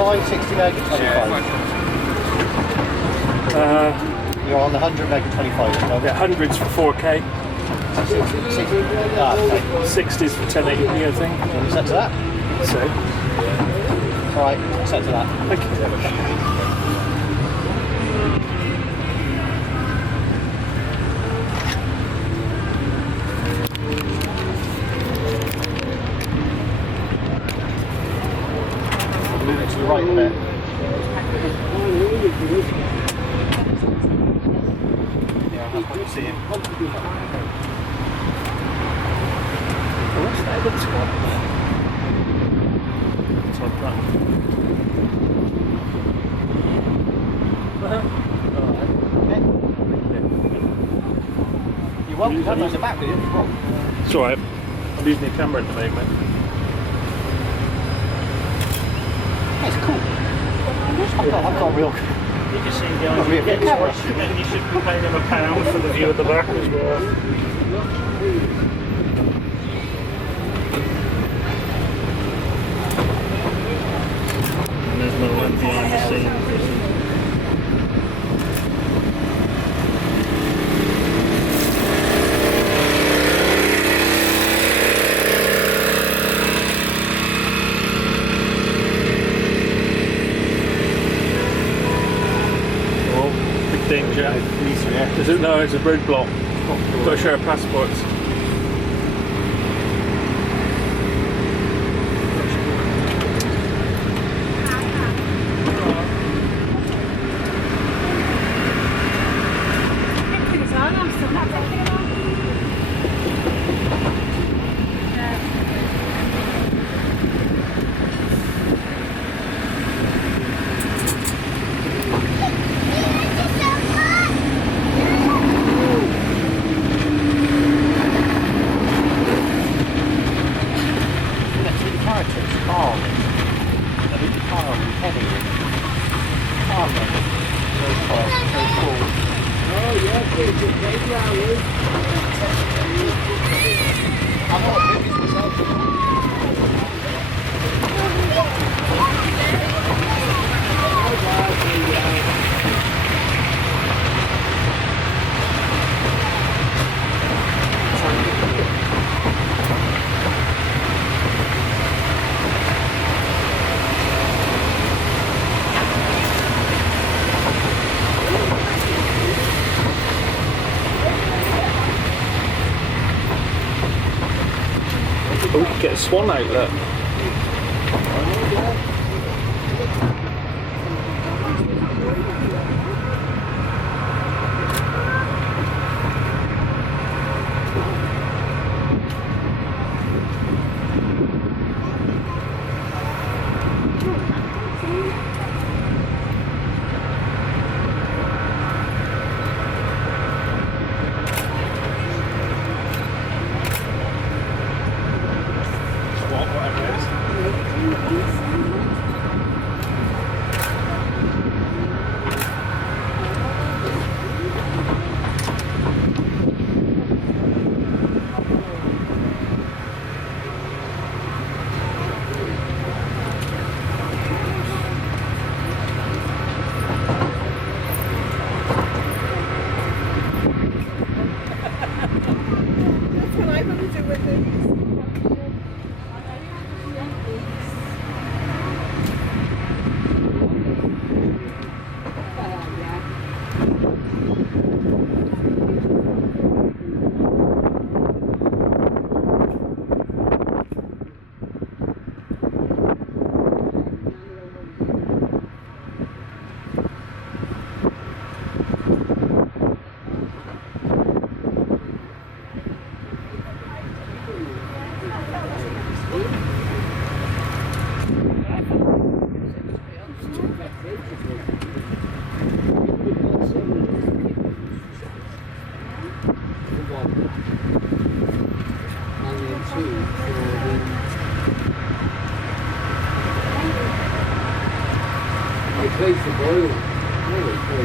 25, 60 meg at 25. You're on the 100 meg at 25. No? Yeah, 100s for 4K, 60. Okay. 60s for 1080p, I think. You want to set to that? So, Alright, set to that. thank you. Move it to the right a bit. Yeah, that's what you're seeing. What's that? Looks good. It's like that. Okay. You're welcome to use the back with you. It's alright. I'm using the camera at the moment. It's cool. I've got a real... You can see Got a real big camera. and you should be paying him £1 for the view at the back as well. And there's no one behind the scenes. Danger. Is it? No, it's a roadblock. Got to share passports. Oh, we could get a swan out, look. Replace the boiler.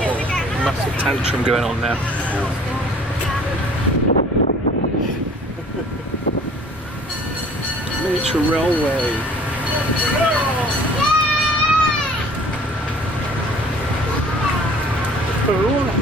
Massive tantrum going on now. Miniature railway. Oh.